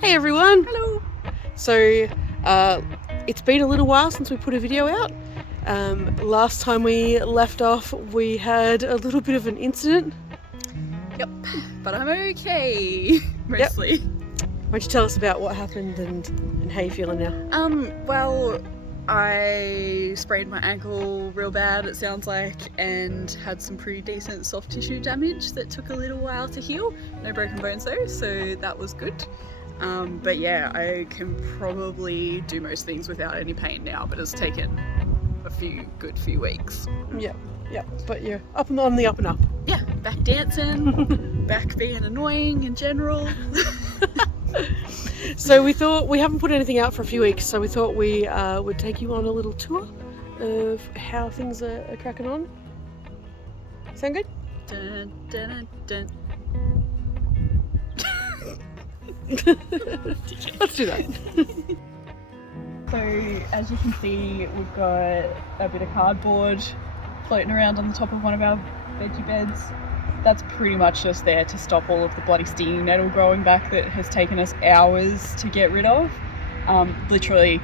Hey everyone! Hello! So, it's been a little while since we put a video out. Last time we left off, we had a little bit of an incident. Yep, but I'm okay, mostly. Yep. Why don't you tell us about what happened and how you're feeling now? Well, I sprained my ankle real bad, it sounds like, and had some pretty decent soft tissue damage that took a little while to heal. No broken bones though, so that was good. But yeah, I can probably do most things without any pain now, but it's taken a good few weeks. Yeah, but you're on the up and up. Yeah, back dancing, back being annoying in general. So we thought, we haven't put anything out for a few weeks, so we thought we would take you on a little tour of how things are cracking on. Sound good? Dun, dun, dun, Let's do that. So as you can see, we've got a bit of cardboard floating around on the top of one of our veggie beds. That's pretty much just there to stop all of the bloody stinging nettle growing back that has taken us hours to get rid of. Literally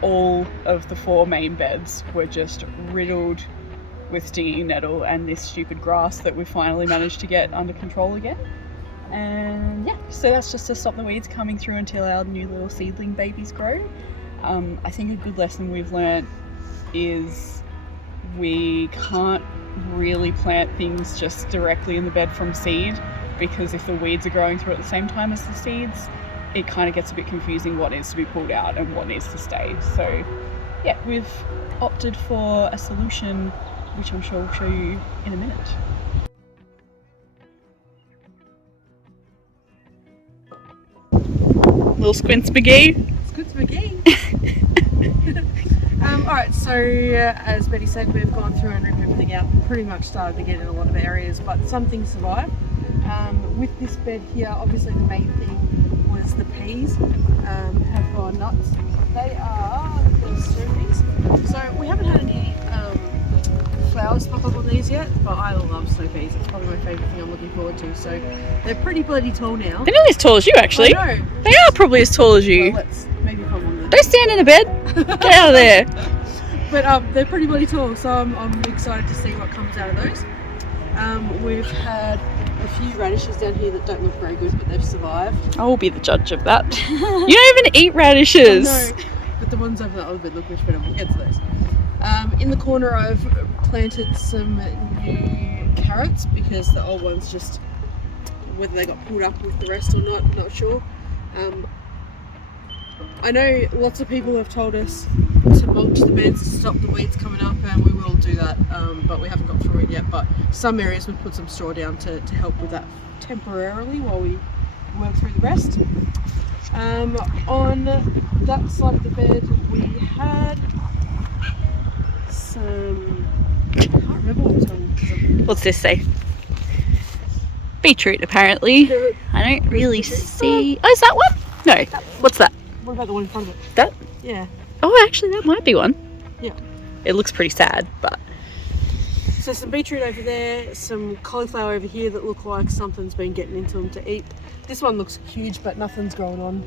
all of the 4 main beds were just riddled with stinging nettle and this stupid grass that we finally managed to get under control again. And yeah, so that's just to stop the weeds coming through until our new little seedling babies grow. I think a good lesson we've learnt is we can't really plant things just directly in the bed from seed, because if the weeds are growing through at the same time as the seeds, it kind of gets a bit confusing what needs to be pulled out and what needs to stay. So yeah, we've opted for a solution which I'm sure we'll show you in a minute. Little Squints McGee. Squints McGee. Alright, so as Betty said, we've gone through and ripped everything out. Pretty much started to get in a lot of areas, but some things survived. With this bed here, obviously the main thing was the peas have gone nuts. They are the snow peas. So we haven't had any flowers pop up on these yet, but I love snow peas. It's probably my favourite thing I'm looking forward to. So they're pretty bloody tall now. They're nearly as tall as you, actually. I know. They are probably as tall as you. Well, let's maybe put one there. Don't stand in a bed. Get out of there. But they're pretty bloody tall, so I'm excited to see what comes out of those. We've had a few radishes down here that don't look very good, but they've survived. I will be the judge of that. You don't even eat radishes. No, but the ones over the other bit look much better. We'll get to those. In the corner I've planted some new carrots because the old ones just, whether they got pulled up with the rest or not sure. I know lots of people have told us to mulch the beds to stop the weeds coming up, and we will do that, but we haven't got through it yet. But some areas we've put some straw down to help with that temporarily while we work through the rest. On that side of the bed we had some, I can't remember what it's on. What's this say? Beetroot, apparently. I don't really see. Oh, is that one? No. What's that? What about the one in front of it? That? Yeah. Oh, actually, that might be one. Yeah. It looks pretty sad, but. So some beetroot over there, some cauliflower over here that look like something's been getting into them to eat. This one looks huge, but nothing's growing on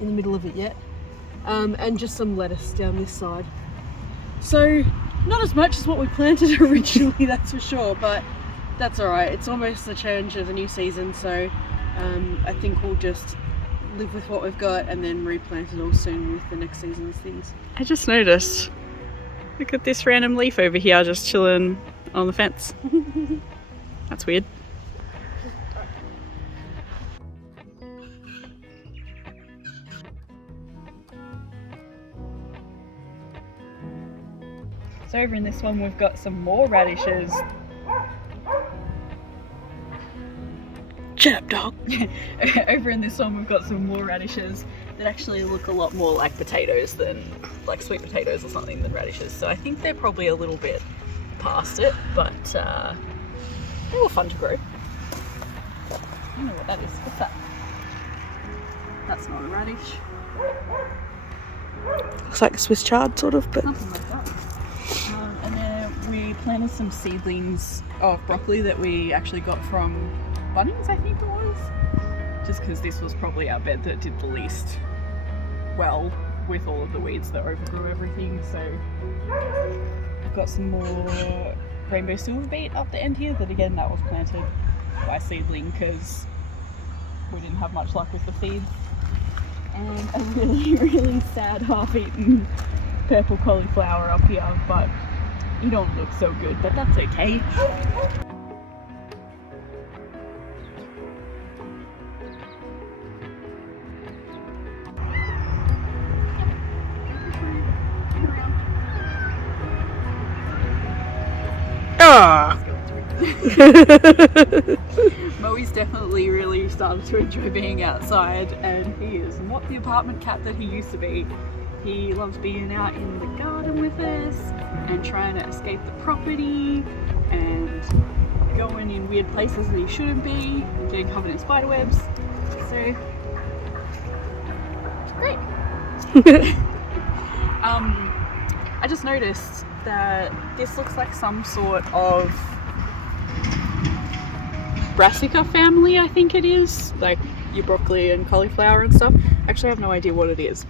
in the middle of it yet. And just some lettuce down this side. So not as much as what we planted originally, that's for sure, but that's alright. It's almost the change of the new season, so I think we'll just live with what we've got and then replant it all soon with the next season's things. I just noticed. Look at this random leaf over here just chilling on the fence. That's weird. So over in this one we've got some more radishes. Shut up, dog. Over in this one we've got some more radishes that actually look a lot more like potatoes than, like sweet potatoes or something, than radishes. So I think they're probably a little bit past it, but they were fun to grow. I don't know what that is. What's that? That's not a radish. Looks like a Swiss chard, sort of, but Something like that. And then we planted some seedlings of broccoli that we actually got from Bunnings, I think it was. just because this was probably our bed that did the least well with all of the weeds that overgrew everything. So we've got some more rainbow silver beet up the end here, that again, that was planted by seedling because we didn't have much luck with the seeds. And a really, really sad half-eaten purple cauliflower up here, but you don't look so good, but that's okay. Ah! Moe's definitely really started to enjoy being outside, and he is not the apartment cat that he used to be. He loves being out in the garden with us and trying to escape the property and going in weird places that he shouldn't be and getting covered in spider webs. So it's great. I just noticed that this looks like some sort of brassica family, I think it is, like your broccoli and cauliflower and stuff. Actually, I have no idea what it is.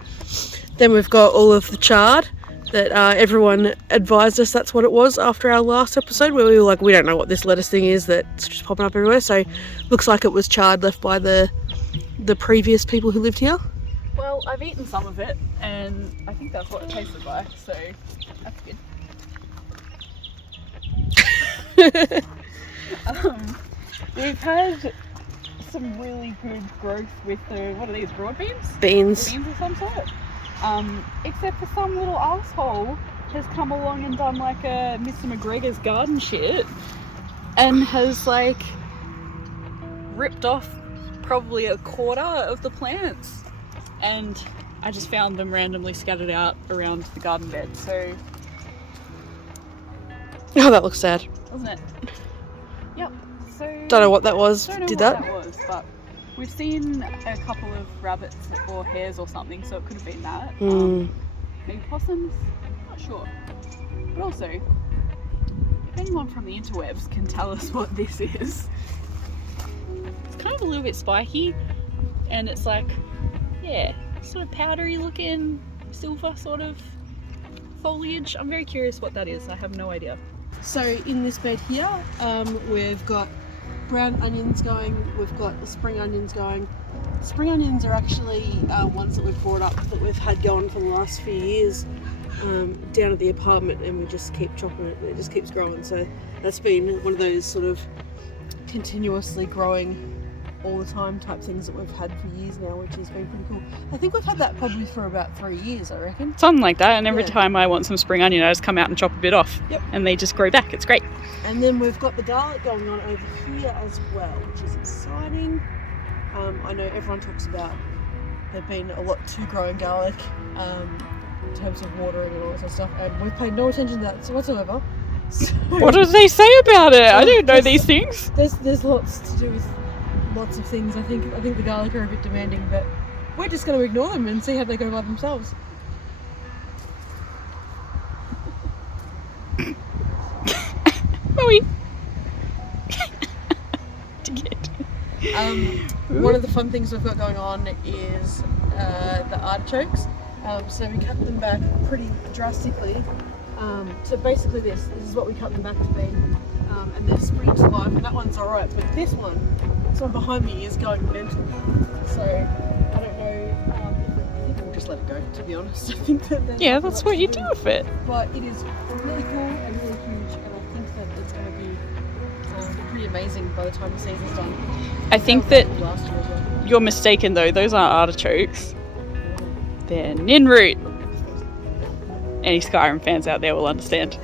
Then we've got all of the chard that everyone advised us that's what it was after our last episode, where we were like, we don't know what this lettuce thing is that's just popping up everywhere. So looks like it was chard left by the previous people who lived here. Well, I've eaten some of it and I think that's what it tasted like, so that's good. We've had some really good growth with the, what are these, broad beans? Beans. Beans of some sort. Except for some little asshole has come along and done like a Mr. McGregor's garden shit and has like ripped off probably a quarter of the plants, and I just found them randomly scattered out around the garden bed, so... Oh, that looks sad. Doesn't it? Yep. So Don't know what that was. Don't know Did what that? was, but we've seen a couple of rabbits or hares or something, so it could have been that. Maybe possums? Not sure. But also, if anyone from the interwebs can tell us what this is, it's kind of a little bit spiky, and it's like, yeah, sort of powdery looking, silver sort of foliage. I'm very curious what that is. I have no idea. So in this bed here, we've got brown onions going, we've got the spring onions going. Spring onions are actually ones that we've brought up that we've had going for the last few years down at the apartment, and we just keep chopping it and it just keeps growing. So that's been one of those sort of continuously growing all the time type things that we've had for years now, which has been pretty cool. I think we've had that probably for about 3 years, I reckon. Something like that, and every time I want some spring onion I just come out and chop a bit off. Yep. And they just grow back. It's great. And then we've got the garlic going on over here as well, which is exciting. I know everyone talks about there being a lot to growing garlic in terms of watering and all that sort of stuff, and we've paid no attention to that whatsoever. So, What do they say about it? I don't know these things. There's lots to do with lots of things. I think the garlic are a bit demanding, but we're just going to ignore them and see how they go by themselves. Moe. One of the fun things we've got going on is the artichokes. So we cut them back pretty drastically. So basically this is what we cut them back to be. And they're springing to life, and that one's alright, but this one behind me is going mental. So I don't know, I think we'll just let it go, to be honest. I think Yeah, that's what you do with it. But it is really cool and really huge, and I think that it's going to be pretty amazing by the time the season's done. I think that Last year as well. you're mistaken though, those aren't artichokes. They're ninroot. Any Skyrim fans out there will understand.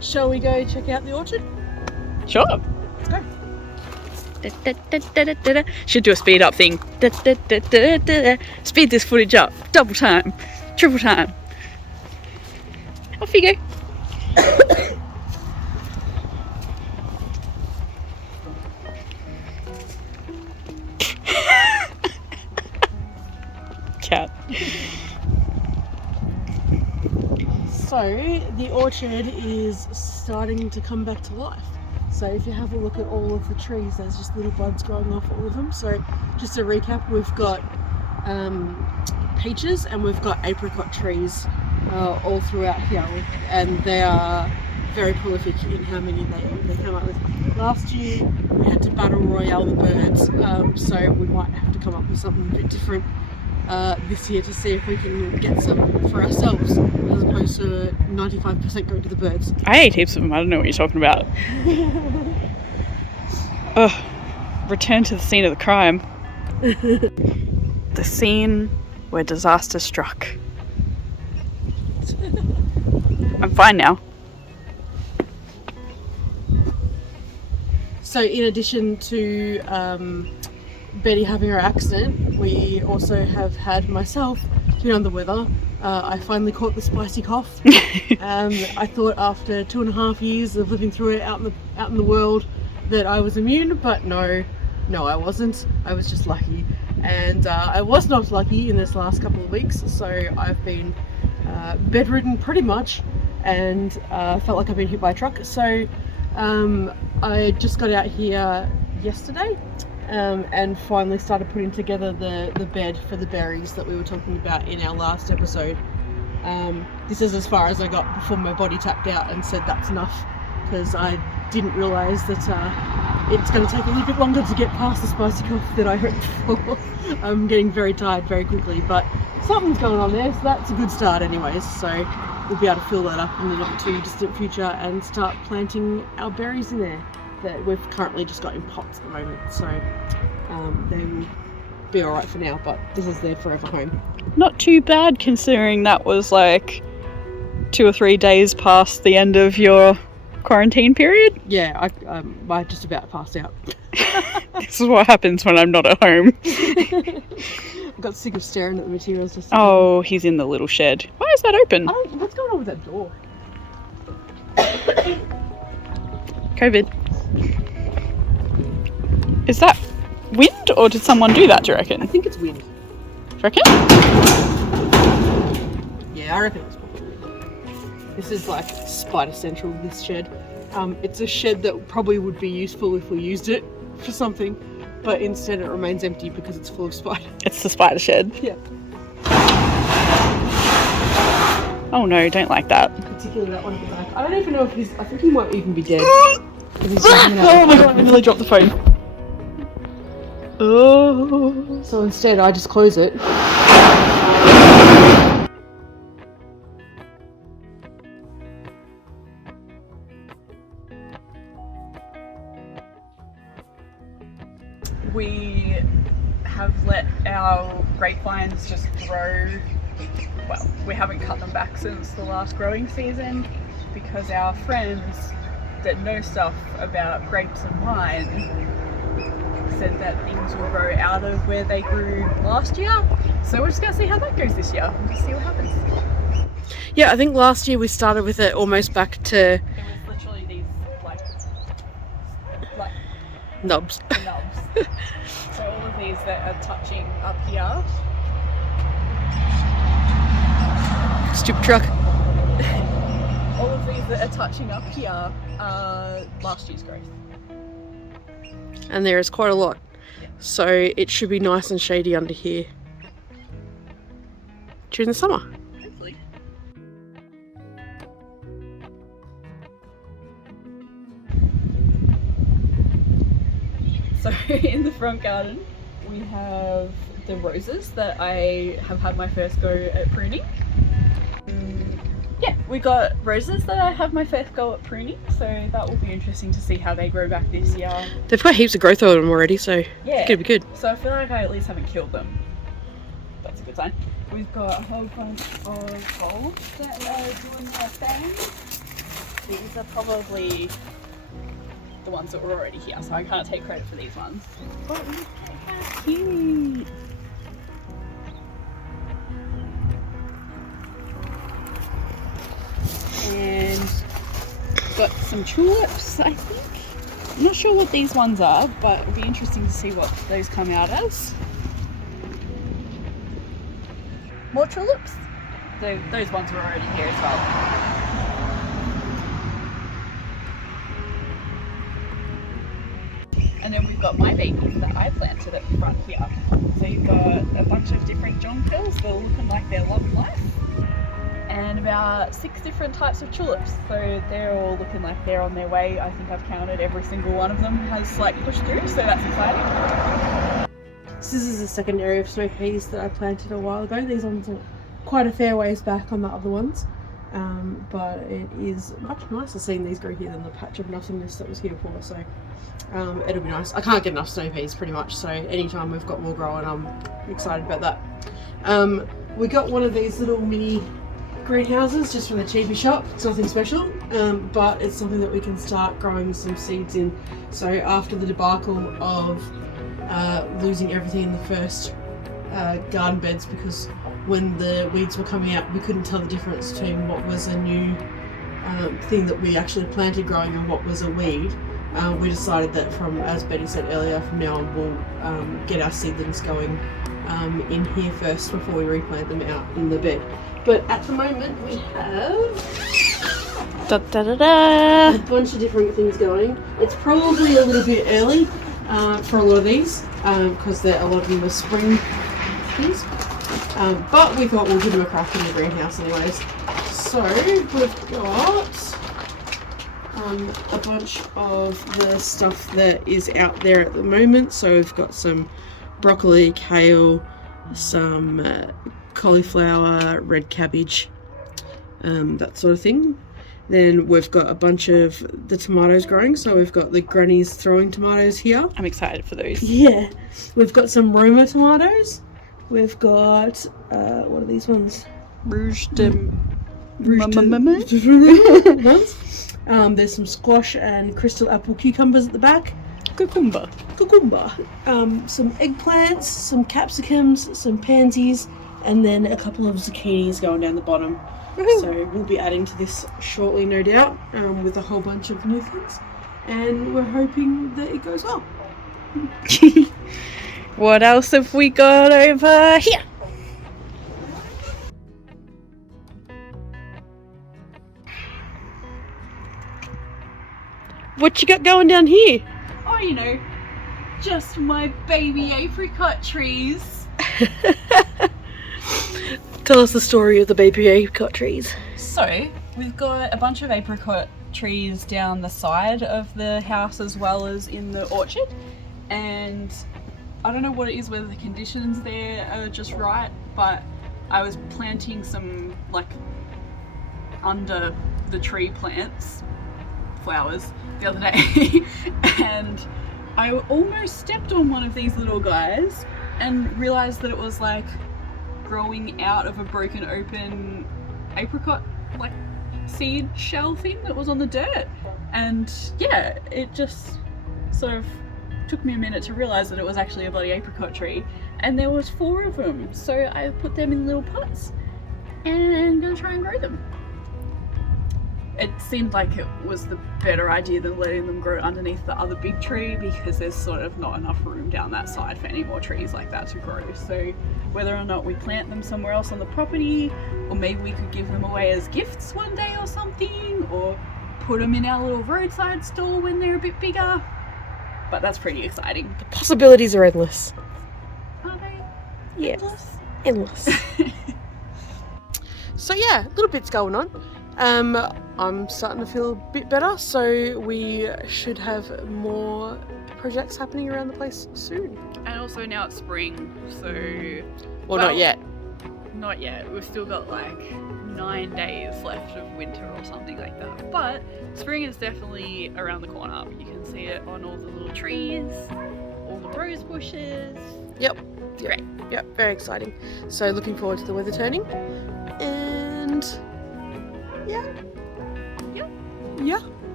Shall we go check out the orchard? Sure. Let's go. Should do a speed up thing. Speed this footage up. Double time. Triple time. Off you go. Cat. So the orchard is starting to come back to life. So if you have a look at all of the trees, there's just little buds growing off all of them. So just to recap, we've got peaches and we've got apricot trees all throughout here, and they are very prolific in how many they come up with. Last year we had to battle royale the birds, so we might have to come up with something a bit different this year to see if we can get some for ourselves as opposed to 95% going to the birds. I ate heaps of them. I don't know what you're talking about. Ugh. Return to the scene of the crime. The scene where disaster struck. I'm fine now. So in addition to Betty having her accident, we also have had myself been under the weather. I finally caught the spicy cough. I thought after 2.5 years of living through it out in the world that I was immune, but no, I wasn't. I was just lucky, and I was not lucky in this last couple of weeks. So I've been bedridden pretty much, and felt like I've been hit by a truck. So I just got out here yesterday. And finally started putting together the bed for the berries that we were talking about in our last episode. This is as far as I got before my body tapped out and said that's enough, because I didn't realise that it's going to take a little bit longer to get past the spicy cough than I hoped for. I'm getting very tired very quickly, but something's going on there, so that's a good start anyways. So we'll be able to fill that up in the not too distant future and start planting our berries in there that we've currently just got in pots at the moment. So they will be alright for now, but this is their forever home. Not too bad considering that was like 2 or 3 days past the end of your quarantine period. Yeah, I just about passed out. This is what happens when I'm not at home. I got sick of staring at the materials. Just Oh, he's in the little shed. Why is that open? What's going on with that door? COVID. Is that wind, or did someone do that, do you reckon? I think it's wind. Do you reckon? Yeah, I reckon it's probably wind. This is like spider central, this shed. It's a shed that probably would be useful if we used it for something, but instead it remains empty because it's full of spiders. It's the spider shed. Yeah. Oh no, don't like that. Particularly that one at the back. I don't even know if I think he might even be dead. Oh my god, I nearly dropped the phone. Oh. So instead I just close it. We have let our grapevines just grow. Well, we haven't cut them back since the last growing season because our friends that know stuff about grapes and wine said that things will grow out of where they grew last year. So we're just going to see how that goes this year and just see what happens. Yeah, I think last year we started with it almost back to... It was literally these like nubs. the nubs. So all of these that are touching up here. Stupid truck. All of these that are touching up here are last year's growth. And there is quite a lot. Yeah. So it should be nice and shady under here during the summer. Hopefully. So in the front garden we have the roses that I have had my first go at pruning. Yeah, we got roses that I have my first go at pruning, so that will be interesting to see how they grow back this year. They've got heaps of growth on them already, so Yeah, it's gonna be good. So I feel like I at least haven't killed them. That's a good sign. We've got a whole bunch of bulbs that are doing their thing. These are probably the ones that were already here, so I can't take credit for these ones. But look how cute! And got some tulips, I think. I'm not sure what these ones are, but it'll be interesting to see what those come out as. More tulips? Those ones were already here as well. And then we've got my babies that I planted at the front here. So you've got a bunch of different jonquils that are looking like they're loving life. And about 6 different types of tulips. So they're all looking like they're on their way. I think I've counted every single one of them has like pushed through, so that's exciting. So this is the second area of snow peas that I planted a while ago. These ones are quite a fair ways back on the other ones. But it is much nicer seeing these grow here than the patch of nothingness that was here before, so it'll be nice. I can't get enough snow peas pretty much, so anytime we've got more growing I'm excited about that. We got one of these little mini greenhouses just from the cheapy shop. It's nothing special, but it's something that we can start growing some seeds in. So after the debacle of losing everything in the first garden beds, because when the weeds were coming out we couldn't tell the difference between what was a new thing that we actually planted growing and what was a weed, we decided that from, as Betty said earlier, from now on we'll get our seedlings going in here first before we replant them out in the bed. But at the moment we have a bunch of different things going. It's probably a little bit early for a lot of these because a lot of them are spring things. But we thought we'll give them a crack in the greenhouse anyways. So we've got a bunch of the stuff that is out there at the moment. So we've got some broccoli, kale, some cauliflower, red cabbage, that sort of thing. Then we've got a bunch of the tomatoes growing. So we've got the Granny's throwing tomatoes here. I'm excited for those. Yeah. We've got some Roma tomatoes. We've got, what are these ones? Rouge de ones. There's some squash and crystal apple cucumbers at the back. Cucumber. Some eggplants, some capsicums, some pansies, and then a couple of zucchinis going down the bottom. Woohoo. So we'll be adding to this shortly, no doubt, with a whole bunch of new things. And we're hoping that it goes well. What else have we got over here? What you got going down here? Oh, you know, just my baby apricot trees. Tell us the story of the baby apricot trees. So, we've got a bunch of apricot trees down the side of the house as well as in the orchard. And I don't know what it is, whether the conditions there are just right, but I was planting some, like, under the tree plants, flowers, the other day, and I almost stepped on one of these little guys and realised that it was, like, growing out of a broken open apricot, like, seed shell thing that was on the dirt. And yeah, it just sort of took me a minute to realise that it was actually a bloody apricot tree, and there was 4 of them, so I put them in little pots and I'm gonna try and grow them. It seemed like it was the better idea than letting them grow underneath the other big tree, because there's sort of not enough room down that side for any more trees like that to grow. So whether or not we plant them somewhere else on the property, or maybe we could give them away as gifts one day or something, or put them in our little roadside stall when they're a bit bigger. But that's pretty exciting. The possibilities are endless. Are they? Yes. Endless. So yeah, little bits going on. I'm starting to feel a bit better, so we should have more projects happening around the place soon. And also now it's spring, so... Well, not yet. Not yet. We've still got like 9 days left of winter or something like that. But spring is definitely around the corner. You can see it on all the little trees, all the rose bushes. Yep. It's great. Yep, very exciting. So looking forward to the weather turning. And yeah.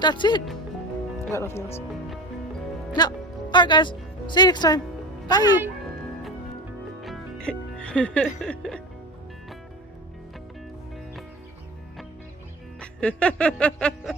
That's it. I got nothing else. No. Alright guys. See you next time. Bye. Bye.